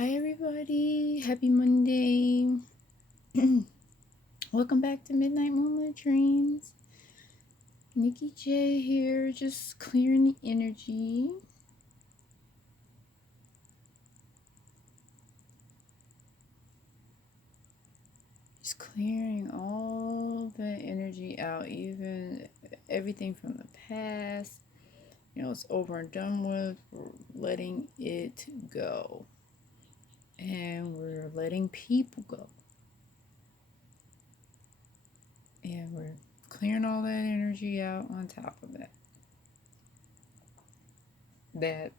Hi, everybody. Happy Monday. Welcome back to Midnight Moonlit Dreams. Nikki J here, just clearing the energy. Just clearing all the energy out, even everything from the past. It's over and done with. We're letting it go. And we're letting people go. And we're clearing all that energy out on top of that. That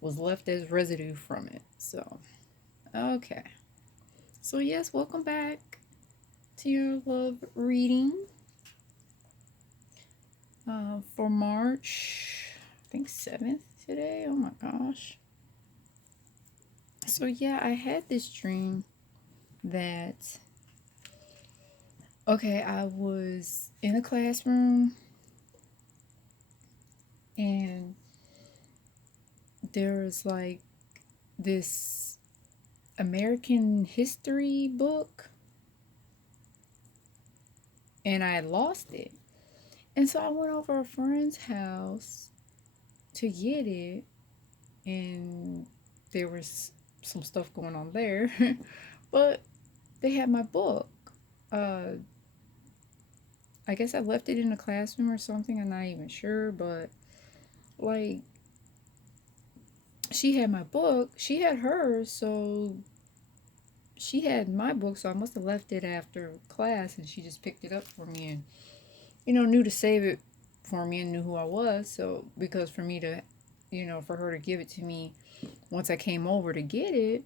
was left as residue from it. So, okay. So, yes, welcome back to your love reading for March, I think 7th today. Oh my gosh. So, yeah, I had this dream that, okay, I was in a classroom and there was like this American history book and I had lost it. And so I went over a friend's house to get it, and there was some stuff going on there. But they had my book. Uh, I guess I left it in the classroom or something. I'm not even sure, but like she had my book, she had hers, so she had my book, so I must have left it after class, and she just picked it up for me and knew to save it for me and knew who I was. So because for me to, for her to give it to me once I came over to get it.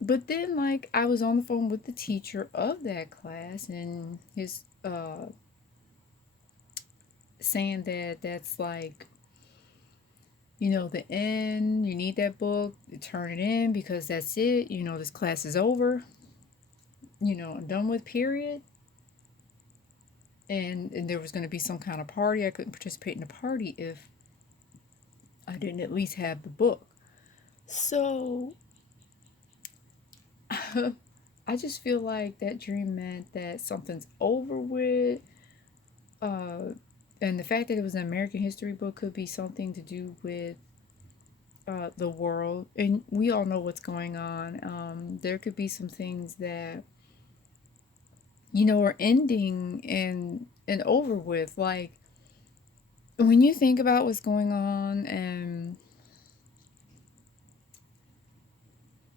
But then, like, I was on the phone with the teacher of that class, and his saying that that's like, the end. You need that book, turn it in because that's it. This class is over. Done with. Period. And there was going to be some kind of party. I couldn't participate in the party if I didn't at least have the book. So I just feel like that dream meant that something's over with. And the fact that it was an American history book could be something to do with the world. And we all know what's going on. There could be some things that, are ending and over with. Like, when you think about what's going on and,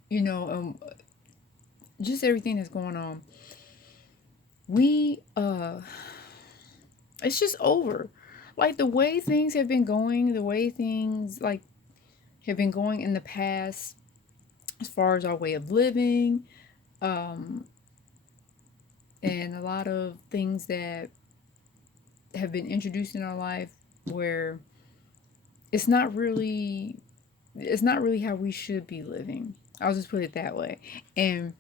you know, um, just everything that's going on, we, it's just over. Like, the way things have been going, the way things, like, have been going in the past, as far as our way of living, um, and a lot of things that have been introduced in our life where it's not really it's not really how we should be living. I'll just put it that way. And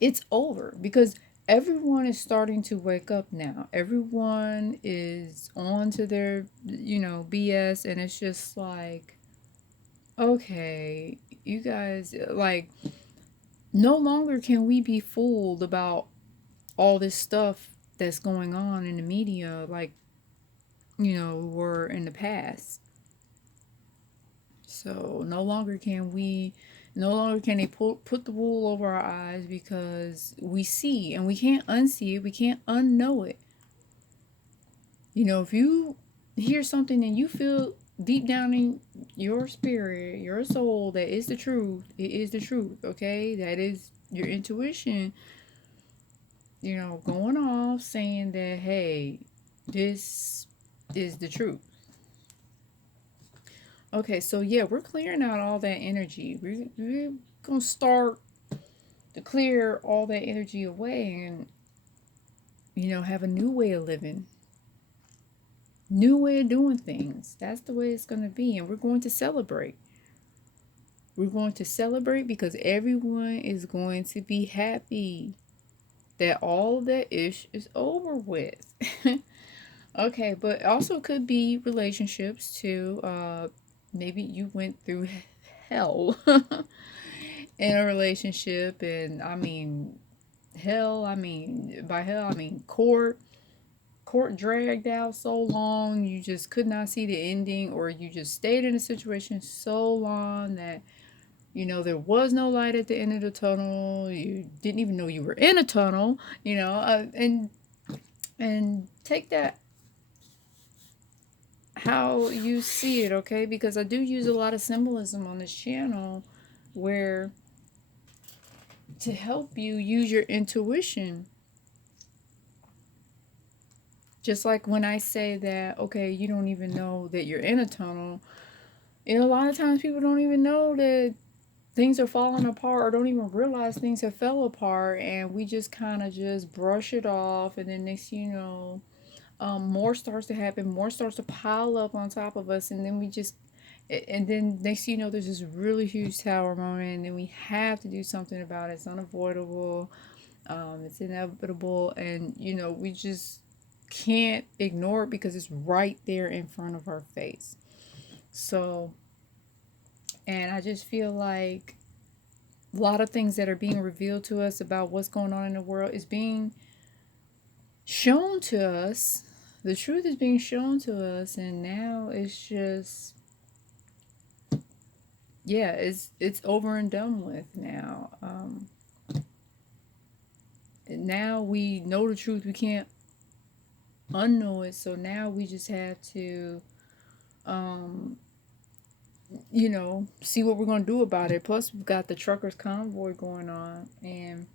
it's over because everyone is starting to wake up now. Everyone is on to their, BS, and it's just like, okay, you guys, like, no longer can we be fooled about all this stuff that's going on in the media like, were in the past. So no longer can they put the wool over our eyes because we see and we can't unsee it, we can't unknow it. If you hear something and you feel deep down in your spirit, your soul, that is the truth, it is the truth, okay? That is your intuition, going off saying that, hey, this is the truth. Okay, so yeah, we're clearing out all that energy. We're gonna start to clear all that energy away and, have a new way of living, new way of doing things. That's the way it's gonna be. And we're going to celebrate. We're going to celebrate because everyone is going to be happy that all that ish is over with. Okay, but also could be relationships too. Maybe you went through hell in a relationship. And I mean, hell, I mean, by hell, I mean court dragged out so long you just could not see the ending, or you just stayed in a situation so long that there was no light at the end of the tunnel. You didn't even know you were in a tunnel. And take that how you see it, okay? Because I do use a lot of symbolism on this channel, where to help you use your intuition. Just like when I say that, okay, you don't even know that you're in a tunnel. A lot of times people don't even know that things are falling apart, or don't even realize things have fell apart, and we just kind of just brush it off. And then next thing you know, more starts to happen, more starts to pile up on top of us, and then next thing you know, there's this really huge tower moment, and then we have to do something about it. It's unavoidable, it's inevitable, and we just can't ignore it because it's right there in front of our face. So, and I just feel like a lot of things that are being revealed to us about what's going on in the world is being shown to us. The truth is being shown to us, and now it's just, yeah, it's over and done with now. Now we know the truth. We can't unknow it. So now we just have to, um, see what we're gonna do about it. Plus, we've got the truckers convoy going on, and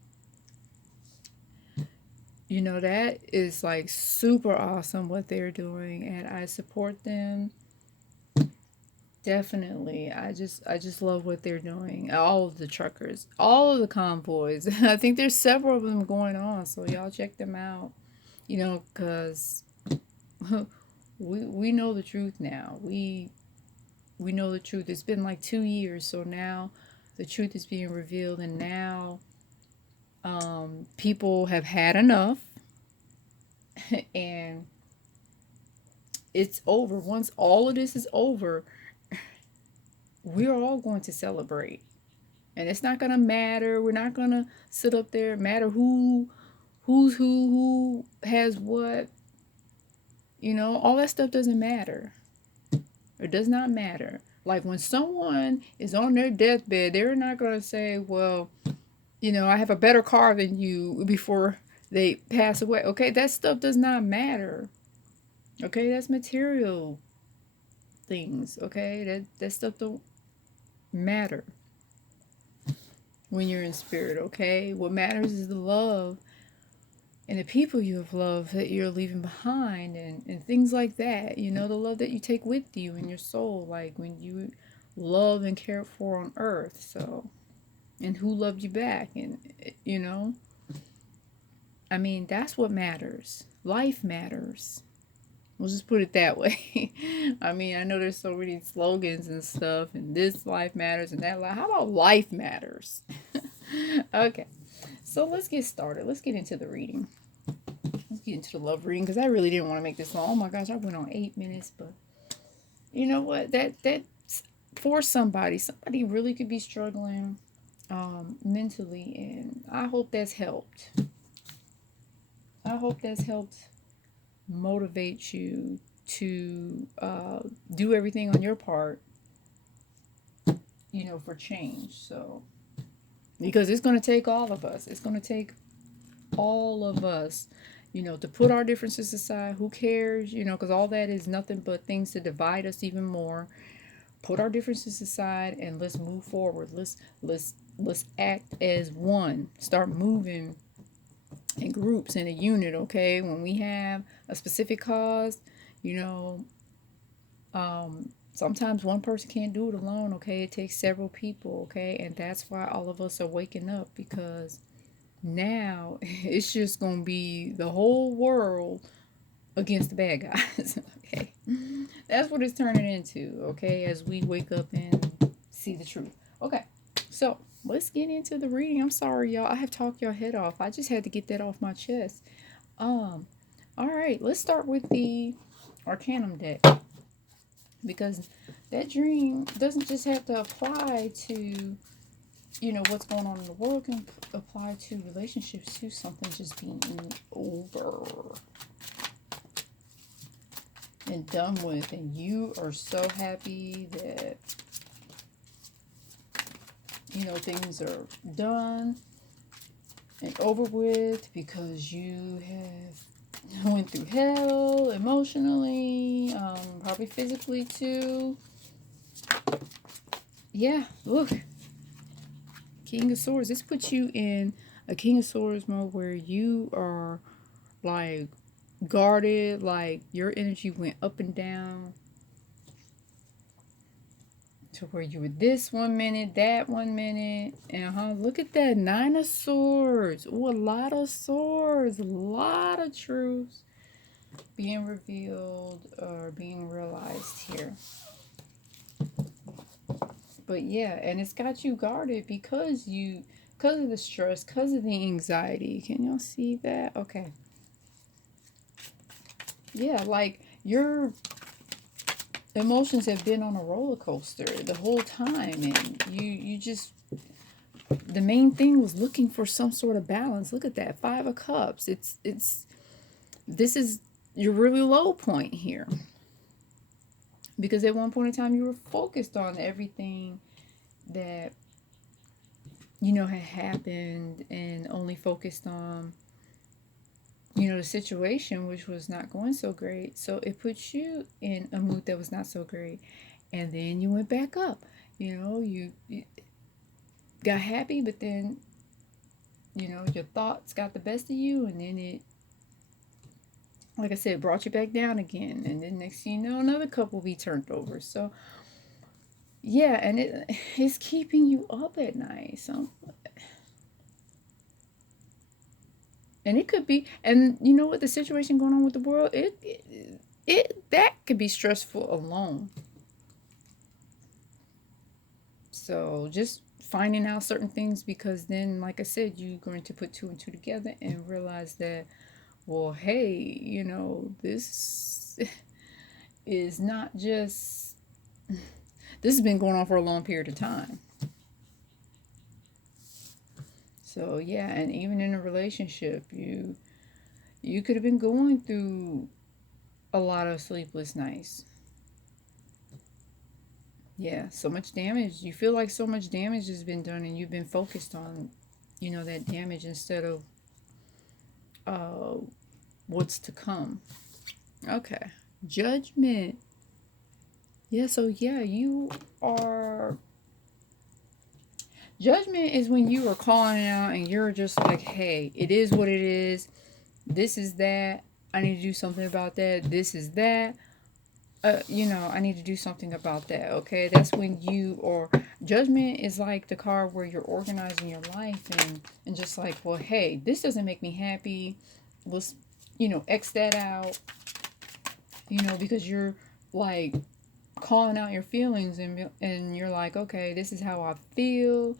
that is like super awesome what they're doing, and I support them. Definitely. I just love what they're doing. All of the truckers, all of the convoys. I think there's several of them going on, so y'all check them out. Cuz we know the truth now. We know the truth. It's been like 2 years, so now the truth is being revealed, and now people have had enough. And it's over. Once all of this is over, we're all going to celebrate. And it's not gonna matter. We're not gonna sit up there, matter who has what. All that stuff doesn't matter. It does not matter. Like when someone is on their deathbed, they're not gonna say, well, I have a better car than you, before they pass away. Okay, that stuff does not matter. Okay, that's material things. Okay, that stuff don't matter when you're in spirit. Okay, what matters is the love and the people you have loved that you're leaving behind, and things like that. The love that you take with you in your soul, like when you love and care for on earth. So, and who loved you back, and you know, I mean, that's what matters. Life matters. We'll just put it that way. I mean, I know there's so many slogans and stuff, and this life matters and that life. How about life matters? Okay, so let's get started. Let's get into the reading. Let's get into the love reading, because I really didn't want to make this long. Oh my gosh, I went on 8 minutes, but you know what? That's for somebody really could be struggling mentally, and I hope that's helped. I hope that's helped motivate you to do everything on your part, for change. So, because it's going to take all of us, it's going to take all of us, to put our differences aside. Who cares? Because all that is nothing but things to divide us even more. Put our differences aside and let's move forward. Let's act as one. Start moving in groups, in a unit. Okay, when we have a specific cause, you know, sometimes one person can't do it alone. Okay, it takes several people. Okay, and that's why all of us are waking up, because now it's just gonna be the whole world against the bad guys. Okay, that's what it's turning into. Okay, as we wake up and see the truth. Okay, so let's get into the reading. I'm sorry, y'all. I have talked your head off. I just had to get that off my chest. Um, all right, let's start with the Arcanum deck, because that dream doesn't just have to apply to, what's going on in the world. It can apply to relationships too. Something just being over and done with, and you are so happy that things are done and over with because you have went through hell emotionally, probably physically too. Yeah, look, King of Swords. This puts you in a King of Swords mode where you are like guarded, like your energy went up and down to where you were this 1 minute, that 1 minute, and look at that 9 of Swords. Ooh, a lot of swords, a lot of truths being revealed or being realized here. But yeah, and it's got you guarded because of the stress, because of the anxiety. Can y'all see that? Okay. Yeah, like your emotions have been on a roller coaster the whole time, and you just, the main thing was looking for some sort of balance. Look at that 5 of Cups. It's this is your really low point here, because at one point in time you were focused on everything that had happened, and only focused on the situation, which was not going so great. So it puts you in a mood that was not so great, and then you went back up. You got happy, but then your thoughts got the best of you, and then it, like I said, brought you back down again, and then next thing you know, another cup will be turned over. So yeah, and it's keeping you up at night. So, and it could be, and you know what, the situation going on with the world, it that could be stressful alone. So just finding out certain things, because then, like I said, you're going to put two and two together and realize that, well, hey, this is not just, this has been going on for a long period of time. So yeah, and even in a relationship, you could have been going through a lot of sleepless nights. Yeah, so much damage. You feel like so much damage has been done, and you've been focused on, that damage instead of uh, what's to come. Okay, Judgment. Yeah, so yeah, you are. Judgment is when you are calling out and you're just like, hey, it is what it is. This is that. I need to do something about that. This is that. I need to do something about that. Okay, that's when you, or Judgment is like the card where you're organizing your life, and just like, well, hey, this doesn't make me happy. Let's, X that out. Because you're like calling out your feelings, and you're like, okay, this is how I feel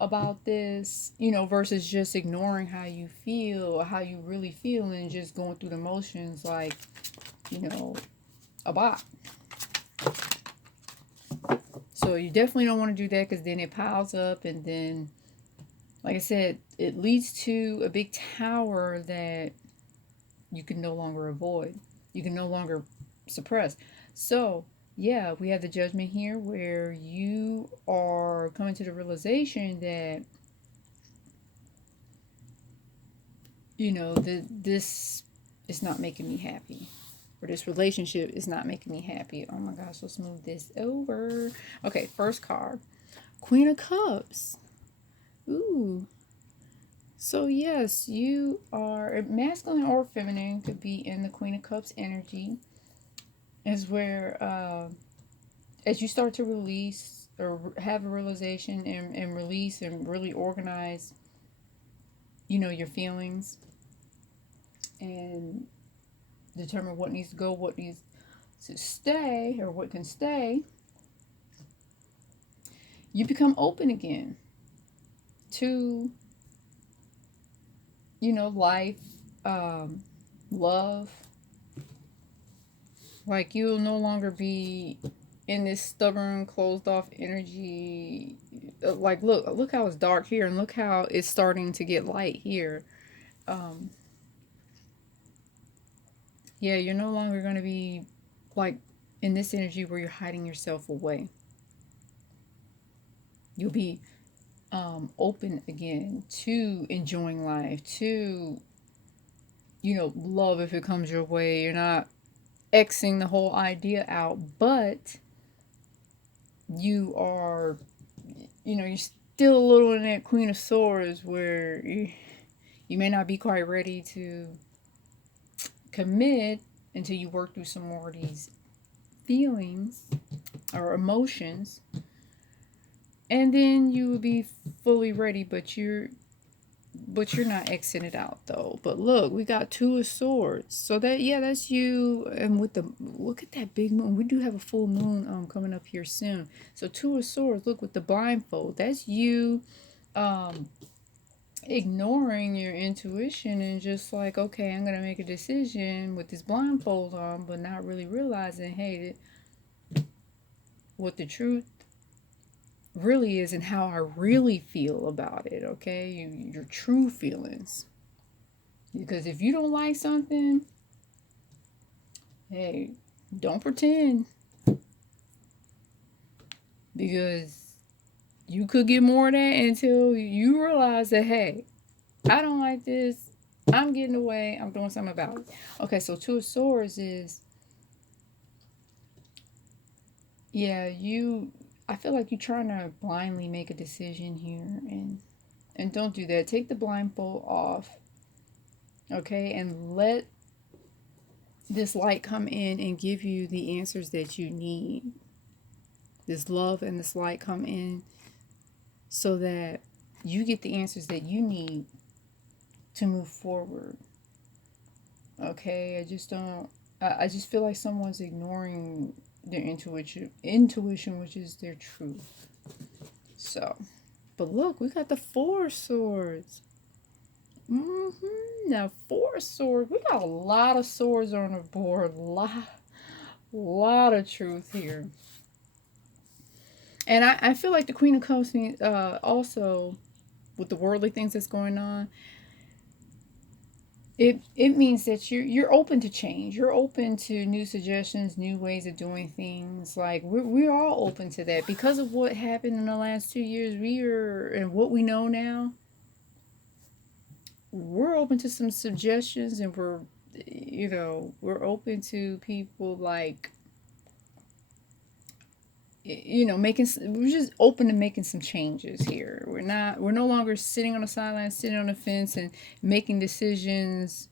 about this, versus just ignoring how you feel or how you really feel, and just going through the motions like, a bot. So you definitely don't want to do that, because then it piles up, and then, like I said, it leads to a big tower that you can no longer avoid. You can no longer suppress. So, yeah, we have the Judgment here where you are coming to the realization that, this is not making me happy. Or this relationship is not making me happy. Oh my gosh, let's move this over. Okay, first card, Queen of Cups. Ooh. So, yes, you are masculine or feminine, could be in the Queen of Cups energy, is where, as you start to release or have a realization, and release and really organize, your feelings, and determine what needs to go, what needs to stay, or what can stay, you become open again to, life, um, love. Like, you'll no longer be in this stubborn, closed off energy. Like, look how it's dark here, and look how it's starting to get light here. Um, yeah, you're no longer going to be like in this energy where you're hiding yourself away. You'll be open again to enjoying life, to, love if it comes your way. You're not Xing the whole idea out, but you are, you're still a little in that Queen of Swords where you may not be quite ready to commit until you work through some more of these feelings or emotions, and then you will be fully ready, but you're not exiting it out though. But look, we got Two of Swords. So that, yeah, that's you. And with the, look at that big moon. We do have a full moon coming up here soon. So Two of Swords, look, with the blindfold. That's you um ignoring your intuition and just like, okay, I'm gonna make a decision with this blindfold on, but not really realizing, hey, what the truth really is and how I really feel about it. Okay, your true feelings. Because if you don't like something, hey, don't pretend, because you could get more of that until you realize that, hey, I don't like this. I'm getting away. I'm doing something about it. Okay, so Two of Swords is, yeah, I feel like you're trying to blindly make a decision here, and don't do that. Take the blindfold off, okay, and let this light come in and give you the answers that you need. This love and this light come in so that you get the answers that you need to move forward. Okay, I just don't. I just feel like someone's ignoring their intuition, which is their truth. So, but look, we got the Four of Swords. Now, Four of Swords. We got a lot of swords on the board. Lot of truth here. And I feel like the Queen of Cups means also, with the worldly things that's going on, it means that you're open to change. You're open to new suggestions, new ways of doing things. Like we're all open to that because of what happened in the last 2 years. We are, and what we know now, we're open to some suggestions, and we're open to people like, making, we're just open to making some changes here. We're no longer sitting on the sidelines, sitting on the fence and making decisions,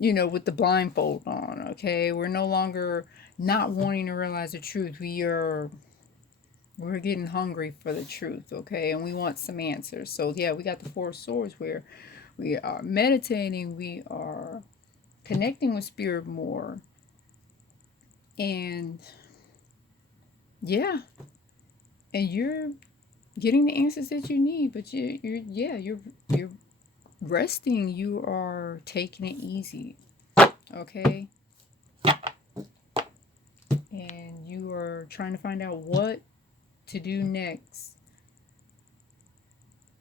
with the blindfold on. Okay, we're no longer not wanting to realize the truth. We're getting hungry for the truth. Okay, and we want some answers. So yeah, we got the Four of Swords where we are meditating, we are connecting with spirit more, and yeah, and you're getting the answers that you need. But you're resting. You are taking it easy. Okay, and you are trying to find out what to do next,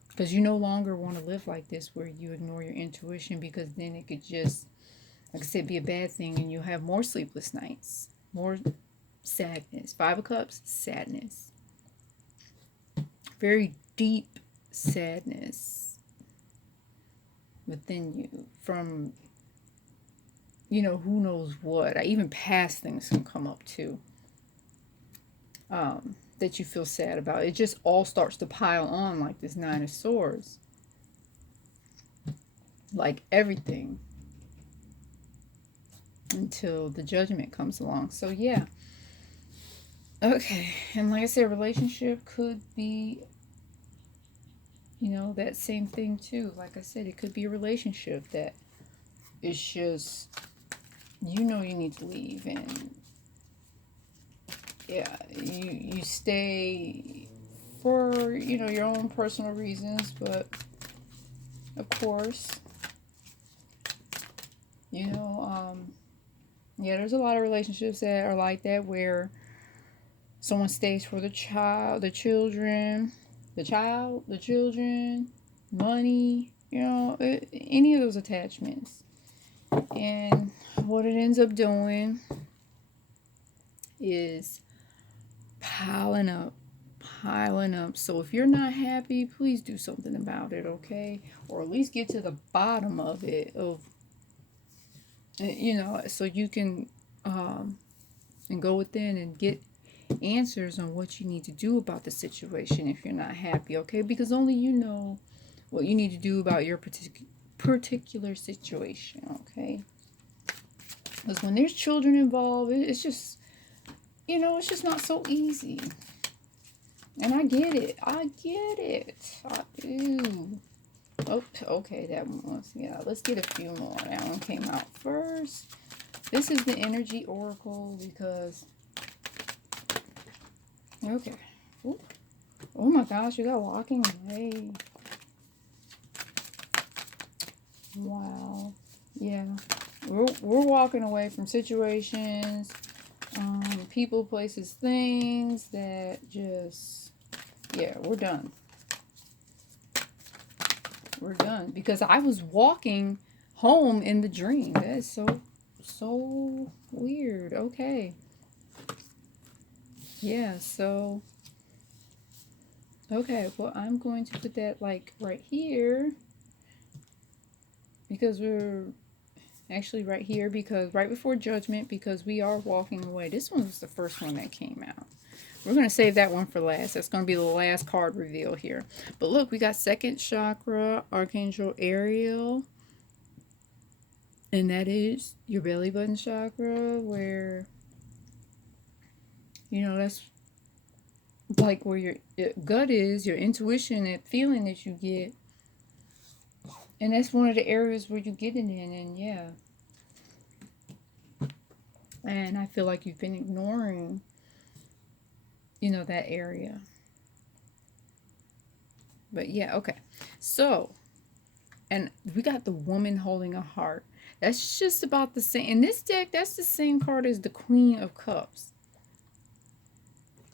because you no longer want to live like this where you ignore your intuition, because then it could just, like I said, be a bad thing, and you'll have more sleepless nights, more sadness. Five of Cups, sadness, very deep sadness within you from, who knows what. Even past things can come up too, that you feel sad about. It just all starts to pile on like this Nine of Swords, like everything, until the Judgment comes along. So yeah. Okay, and like I said, relationship could be, that same thing too. Like I said, it could be a relationship that is just, you need to leave, and yeah, you stay for, your own personal reasons, but of course, you know, um, yeah, there's a lot of relationships that are like that, where Someone stays for the child, the children, the children, money, any of those attachments. And what it ends up doing is piling up, piling up. So if you're not happy, please do something about it, okay? Or at least get to the bottom of it, so you can and go within and get answers on what you need to do about the situation if you're not happy, okay? Because only you know what you need to do about your particular situation, okay? Because when there's children involved, it's just, it's just not so easy. And I get it. I get it. I do. Oh, okay, that one. Yeah, let's get a few more. That one came out first. This is the energy oracle because. Okay. Ooh. Oh my gosh, you got walking away. Wow. Yeah. We're walking away from situations, people, places, things that just, yeah, we're done. We're done. Because I was walking home in the dream. That is so weird. Okay. Yeah, so, okay, well, I'm going to put that like right here because we're actually right here because right before judgment because we are walking away. This one was the first one that came out. We're going to save that one for last. That's going to be the last card reveal here. But look, we got second chakra, Archangel Ariel. And that is your belly button chakra where, that's like where your gut is, your intuition, that feeling that you get. And that's one of the areas where you get it in. And yeah. And I feel like you've been ignoring, that area. But yeah, okay. So, and we got the woman holding a heart. That's just about the same. In this deck, that's the same card as the Queen of Cups.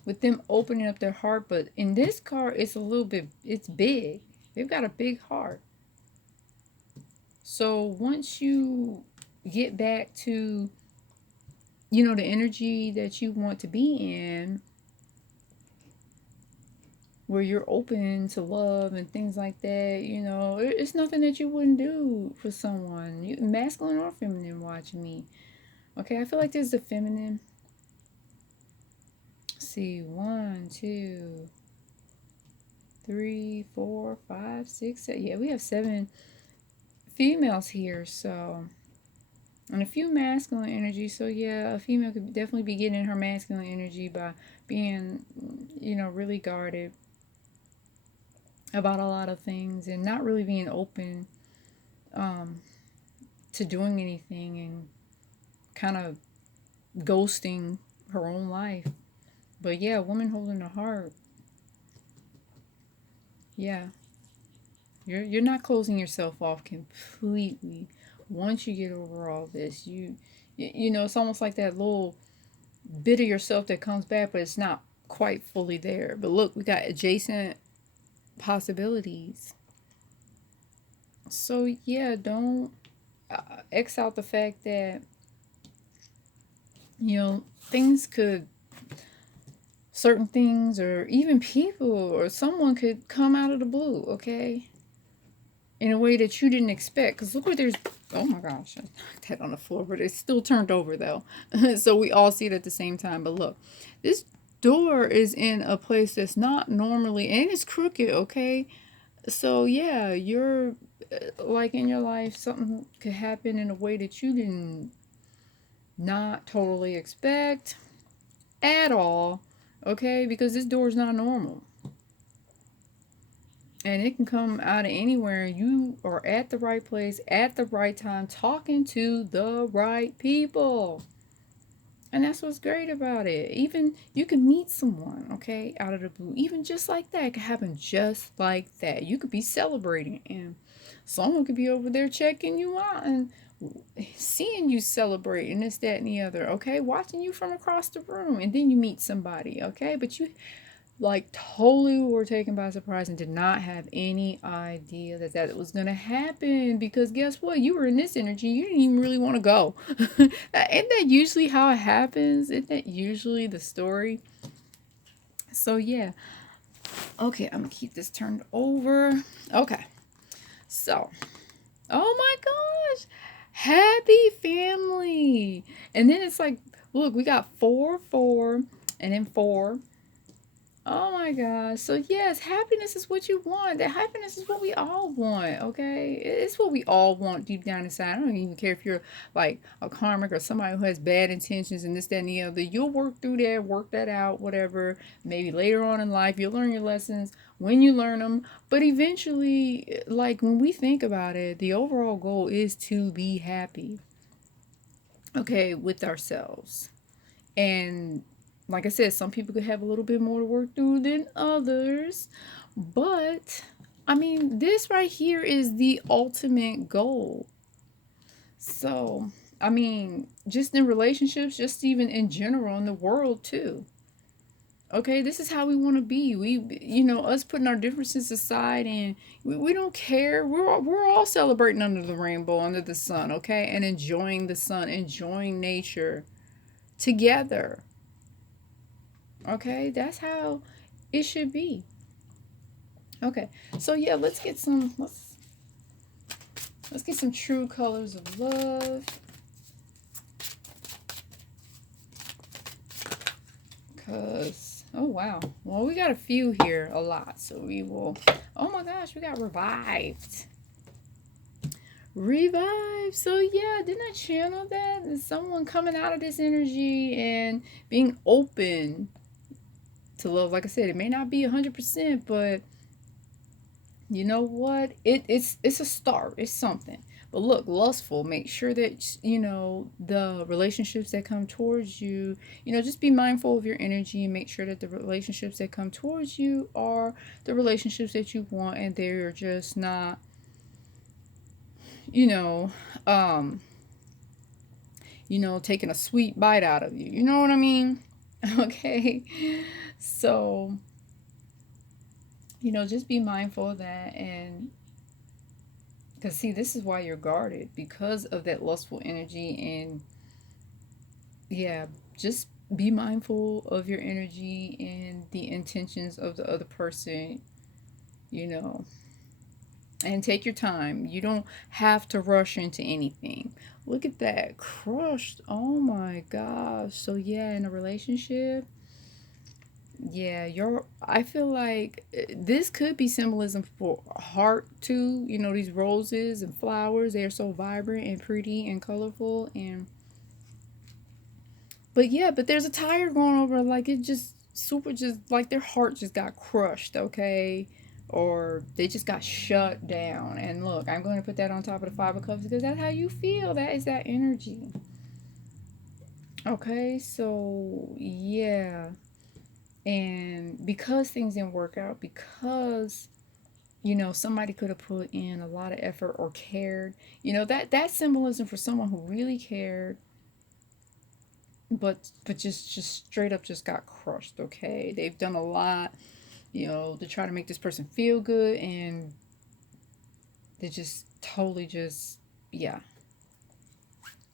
With them opening up their heart, but in this card, it's a little bit, it's big. They've got a big heart. So once you get back to, the energy that you want to be in, where you're open to love and things like that, it's nothing that you wouldn't do for someone, masculine or feminine, watching me. Okay, I feel like there's the feminine. Let's see, 1, 2, 3, 4, 5, 6, 7. Yeah, we have 7 females here, so, and a few masculine energy. So yeah, a female could definitely be getting her masculine energy by being, really guarded about a lot of things and not really being open to doing anything and kind of ghosting her own life. But yeah, woman holding a heart. Yeah, you're not closing yourself off completely. Once you get over all this, it's almost like that little bit of yourself that comes back, but it's not quite fully there. But look, we got adjacent possibilities. So yeah, don't X out the fact that things could, certain things or even people or someone could come out of the blue, okay, in a way that you didn't expect. Because look where there's, oh my gosh, I knocked that on the floor, but it's still turned over though. So we all see it at the same time. But look, this door is in a place that's not normally, and it's crooked, okay? So yeah, you're like in your life, something could happen in a way that you didn't not totally expect at all, okay? Because this door is not normal. And it can come out of anywhere. You are at the right place at the right time, talking to the right people. And that's what's great about it. Even you can meet someone, okay, out of the blue. Even just like that. It could happen just like that. You could be celebrating and someone could be over there checking you out and seeing you celebrate and this, that, and the other, okay? Watching you from across the room, and then you meet somebody, okay? But you like totally were taken by surprise and did not have any idea that that was gonna happen, because guess what? You were in this energy. You didn't even really want to go. Isn't that usually how it happens? Isn't that usually the story? So yeah. Okay, I'm gonna keep this turned over. Okay. So, oh my gosh. Happy family. And then it's like, look, we got 4, 4, and then 4. Oh my gosh. So yes, happiness is what you want. That happiness is what we all want, okay? It's what we all want deep down inside. I don't even care if you're like a karmic or somebody who has bad intentions and this, that, and the other. You'll work through that, work that out, whatever. Maybe later on in life, you'll learn your lessons when you learn them. But eventually, like when we think about it, the overall goal is to be happy, okay, with ourselves. And like I said, some people could have a little bit more to work through than others. But I mean, this right here is the ultimate goal. So, I mean, just in relationships, just even in general in the world too. Okay, this is how we want to be. Us putting our differences aside, and we don't care. We're all celebrating under the rainbow, under the sun, okay? And enjoying the sun, enjoying nature together. Okay, that's how it should be. Okay, so yeah, let's get some true colors of love. Cause oh wow, well we got a few here, a lot. So we will. Oh my gosh, we got revived. Revived. So yeah, didn't I channel that? Is someone coming out of this energy and being open to love? Like I said, it may not be 100%, but you know what? It's a start. It's something. But look, lustful. Make sure that the relationships that come towards you. Just be mindful of your energy and make sure that the relationships that come towards you are the relationships that you want, and they're just not, you know, um, taking a sweet bite out of you. You know what I mean? Okay. So, just be mindful of that. And because, see, this is why you're guarded, because of that lustful energy. And yeah, just be mindful of your energy and the intentions of the other person, you know, and take your time. You don't have to rush into anything. Look at that. Crushed. Oh my gosh. So, yeah, in a relationship, yeah, I feel like this could be symbolism for heart too. These roses and flowers, they are so vibrant and pretty and colorful. And but yeah, but there's a tire going over, like it just super, just like their heart just got crushed, okay? Or they just got shut down. And look, I'm going to put that on top of the 5 of cups because that's how you feel. That is that energy. Okay, so yeah. And because things didn't work out, because somebody could have put in a lot of effort or cared, that symbolism for someone who really cared, but just straight up just got crushed. Okay, they've done a lot, to try to make this person feel good, and they just totally just, yeah,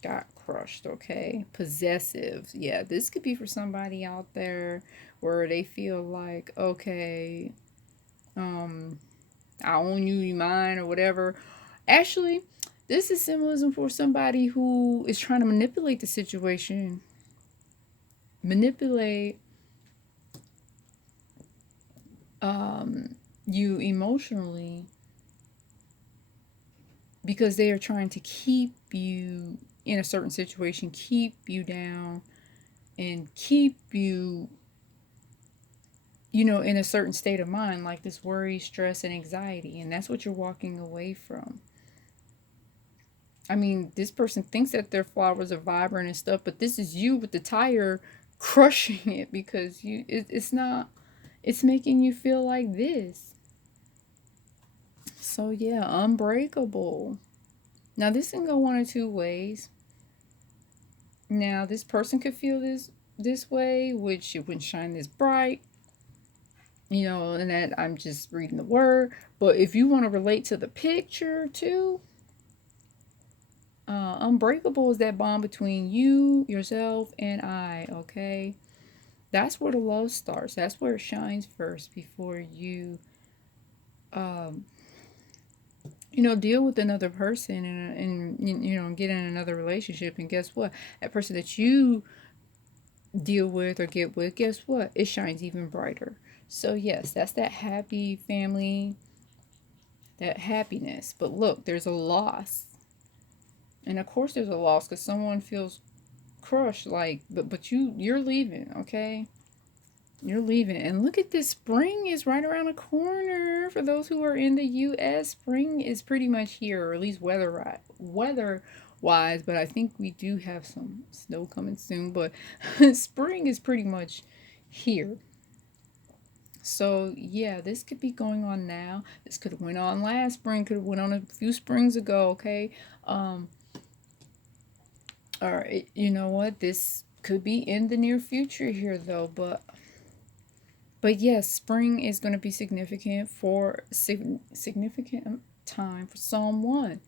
got crushed. Okay, possessive. Yeah, this could be for somebody out there where they feel like, okay, um I own you, you mine, or whatever. Actually, this is symbolism for somebody who is trying to manipulate the situation, manipulate you emotionally, because they are trying to keep you in a certain situation, keep you down, and keep you, in a certain state of mind, like this worry, stress, and anxiety. And that's what you're walking away from. I mean, this person thinks that their flowers are vibrant and stuff, but this is you with the tire crushing it, because it's not, it's making you feel like this. So yeah, unbreakable. Now, this can go one or two ways. Now, this person could feel this way, which it wouldn't shine this bright, and that I'm just reading the word. But if you want to relate to the picture too, unbreakable is that bond between you, yourself, and I. Okay, that's where the love starts. That's where it shines first before you, um, deal with another person and get in another relationship. And guess what? That person that you deal with or get with, guess what? It shines even brighter. So yes, that's that happy family, that happiness. But look, there's a loss. And of course there's a loss because someone feels crushed, like, but you're leaving, okay? You're leaving. And look at this, spring is right around the corner. For those who are in the US, spring is pretty much here, or at least weather wise, but I think we do have some snow coming soon, but spring is pretty much here. So yeah, this could be going on now. This could have went on last spring, could have went on a few springs ago, okay? Um or you know what? This could be in the near future here though, but yes, spring is going to be significant time for someone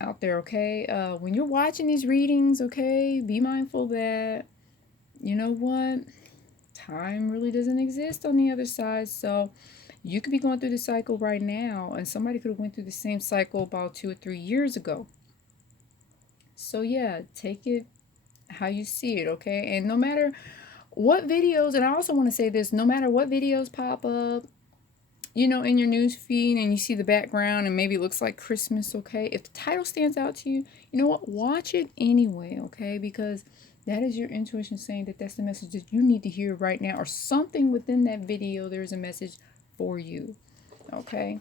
out there, okay? When you're watching these readings, okay, be mindful that you know what? Time really doesn't exist on the other side. So you could be going through the cycle right now, and somebody could have went through the same cycle about 2 or 3 years ago. So yeah, take it how you see it, okay? And no matter what videos, and I also want to say this, no matter what videos pop up, in your news feed and you see the background and maybe it looks like Christmas, okay? If the title stands out to you, you know what? Watch it anyway, okay? Because that is your intuition saying that that's the message that you need to hear right now, or something within that video, there's a message for you, okay?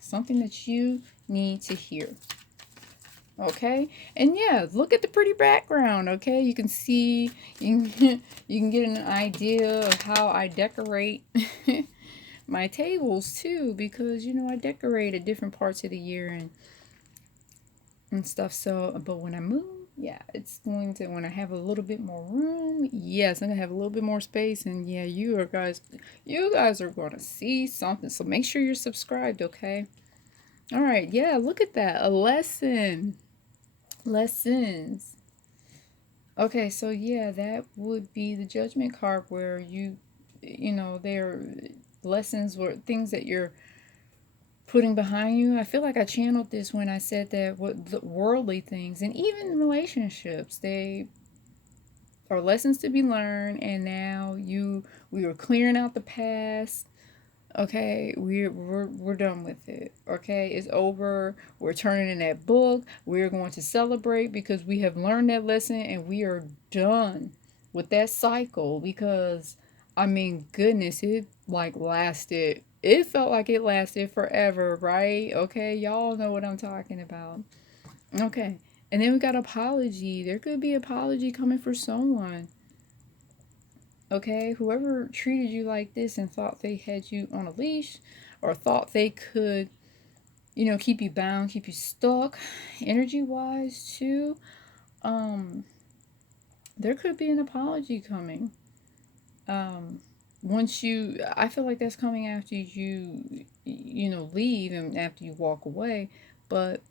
Something that you need to hear. Okay, and yeah, look at the pretty background. Okay, you can see, you can, you can get an idea of how I decorate my tables too, because I decorate at different parts of the year and stuff. So, but when I move, yeah, it's going to, when I have a little bit more room, yes, I'm gonna have a little bit more space, and yeah, you guys are gonna see something. So make sure you're subscribed. Okay. All right. Yeah. Look at that. A lesson. Lessons. Okay, so yeah, that would be the judgment card where their lessons or things that you're putting behind you. I feel like I channeled this when I said that what the worldly things and even relationships, they are lessons to be learned, and now we are clearing out the past. Okay, we're done with it. Okay, it's over. We're turning in that book. We're going to celebrate because we have learned that lesson and we are done with that cycle. Because I mean, goodness, it like lasted. It felt like it lasted forever, right? Okay, y'all know what I'm talking about. Okay, and then we got apology. There could be apology coming for someone. Okay, whoever treated you like this and thought they had you on a leash, or thought they could, keep you bound, keep you stuck, energy wise too, um, there could be an apology coming. Um, I feel like that's coming after leave and after you walk away, but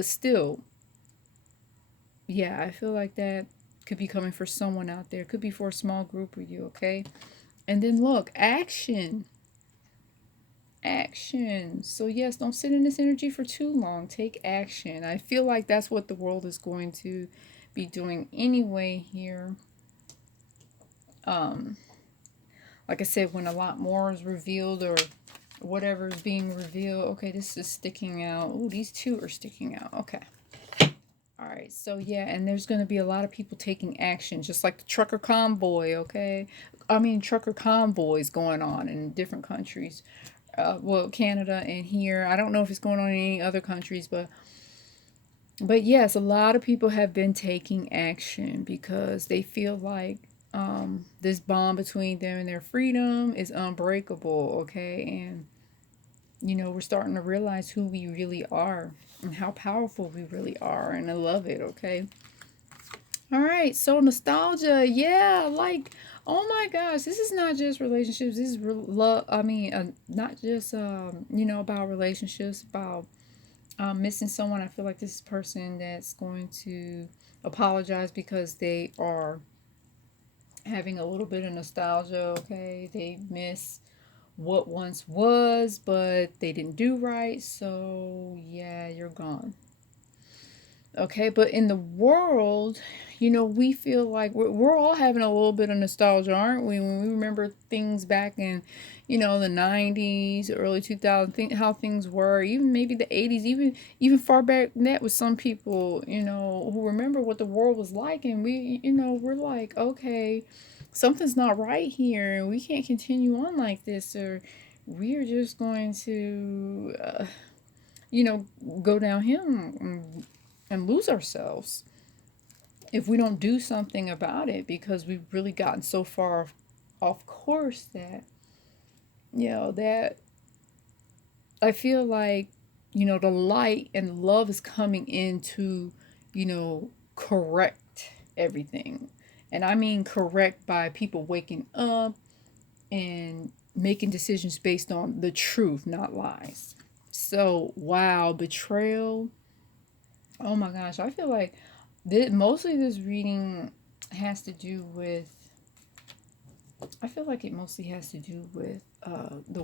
still, yeah, I feel like that could be coming for someone out there. It could be for a small group of you, okay? And then look, action. Action. So, yes, don't sit in this energy for too long. Take action. I feel like that's what the world is going to be doing anyway here. Um, like I said, when a lot more is revealed or whatever is being revealed. Okay, this is sticking out. Oh, these two are sticking out. Okay. All right. So, yeah, and there's going to be a lot of people taking action, just like the trucker convoy, okay? I mean, trucker convoys going on in different countries, well, Canada and here. I don't know if it's going on in any other countries, but yes, a lot of people have been taking action because they feel like this bond between them and their freedom is unbreakable. Okay, We're starting to realize who we really are and how powerful we really are. And I love it, okay? All right, so nostalgia, yeah, like, oh my gosh, this is not just relationships. This is love. I mean, not just about relationships, about missing someone. I feel like this person that's going to apologize because they are having a little bit of nostalgia. Okay, they miss what once was, but they didn't do right. So yeah, you're gone. Okay, but in the world, we feel like we're all having a little bit of nostalgia, aren't we? When we remember things back in, the 90s, early 2000s, how things were, even maybe the 80s, even far back than that with some people, who remember what the world was like. And we're like, okay, something's not right here, and we can't continue on like this, or we're just going to, you know, go downhill and lose ourselves if we don't do something about it, because we've really gotten so far off course that that I feel like the light and love is coming in to correct everything. And I mean correct by people waking up and making decisions based on the truth, not lies. So wow, betrayal. Oh my gosh, I feel like mostly this reading has to do with. I feel like it mostly has to do with the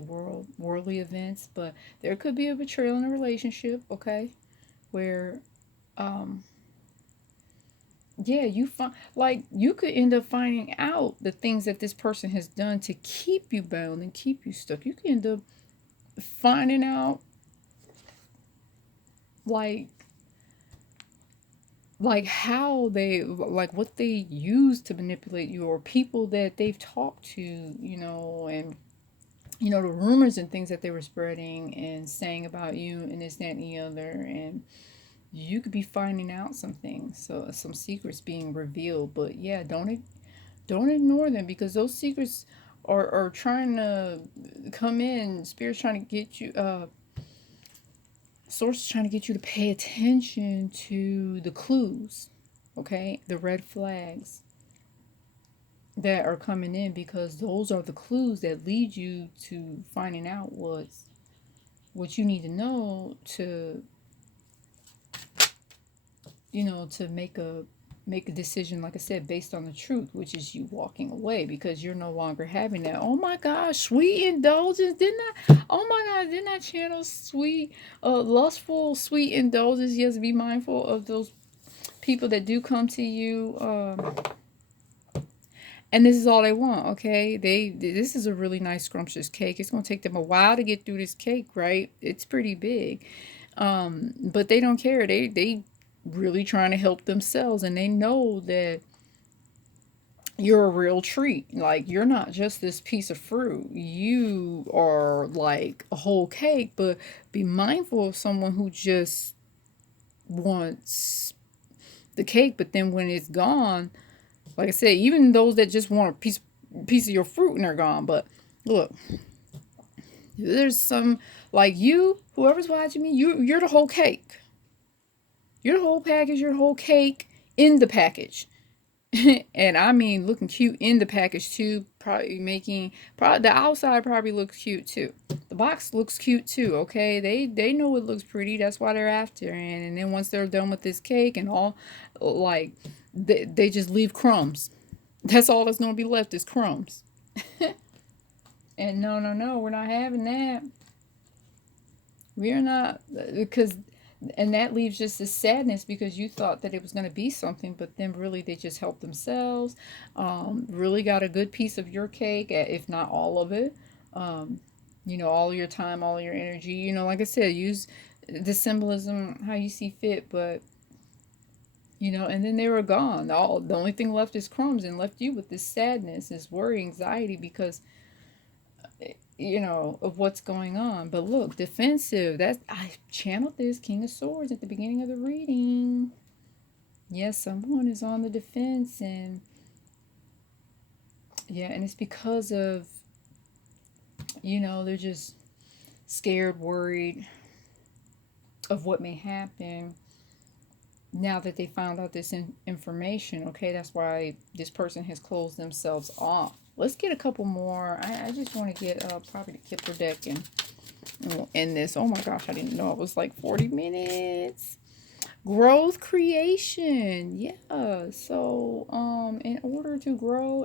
worldly events, but there could be a betrayal in a relationship. Okay, where um, yeah, you find like you could end up finding out the things that this person has done to keep you bound and keep you stuck. You could end up finding out like how they like what they use to manipulate you, or people that they've talked to, and the rumors and things that they were spreading and saying about you and this, that, and the other. And you could be finding out some things, so some secrets being revealed. But yeah, don't ignore them, because those secrets are trying to come in. Spirit's trying to get you, source is trying to get you to pay attention to the clues, okay, the red flags that are coming in, because those are the clues that lead you to finding out what you need to know to to make a decision, like I said, based on the truth, which is you walking away, because you're no longer having that. Oh my gosh, sweet indulgence. Oh my God, didn't I channel sweet, lustful, sweet indulgence? Yes, be mindful of those people that do come to you. And this is all they want, okay? This is a really nice scrumptious cake. It's gonna take them a while to get through this cake, right? It's pretty big. But they don't care. They really trying to help themselves, and they know that you're a real treat. Like, you're not just this piece of fruit. You are like a whole cake. But be mindful of someone who just wants the cake, but then when it's gone, like I said, even those that just want a piece of your fruit and they're gone. But look, there's some, like, whoever's watching me, you're the whole cake. You're the whole package. You're the whole cake in the package. And I mean, looking cute in the package too. Probably the outside probably looks cute too. The box looks cute too. Okay, they know it looks pretty. That's why they're after. And then once they're done with this cake and all, like, they just leave crumbs. That's all that's gonna be left is crumbs. And no, no, no, we're not having that. We're not, because, and that leaves just this sadness, because you thought that it was going to be something, but then really they just helped themselves. Really got a good piece of your cake, if not all of it. Um, all your time, all your energy. Like I said, use the symbolism how you see fit, but and then they were gone. The only thing left is crumbs, and left you with this sadness, this worry, anxiety, because of what's going on. But look, defensive. That's, I channeled this King of Swords at the beginning of the reading. Yes, someone is on the defense, and yeah, and it's because of they're just scared, worried of what may happen now that they found out this information. Okay, that's why this person has closed themselves off. Let's get a couple more. I just want to get Property Kipper deck, and we'll end this. Oh my gosh, I didn't know it was like 40 minutes. Growth creation. Yeah. So in order to grow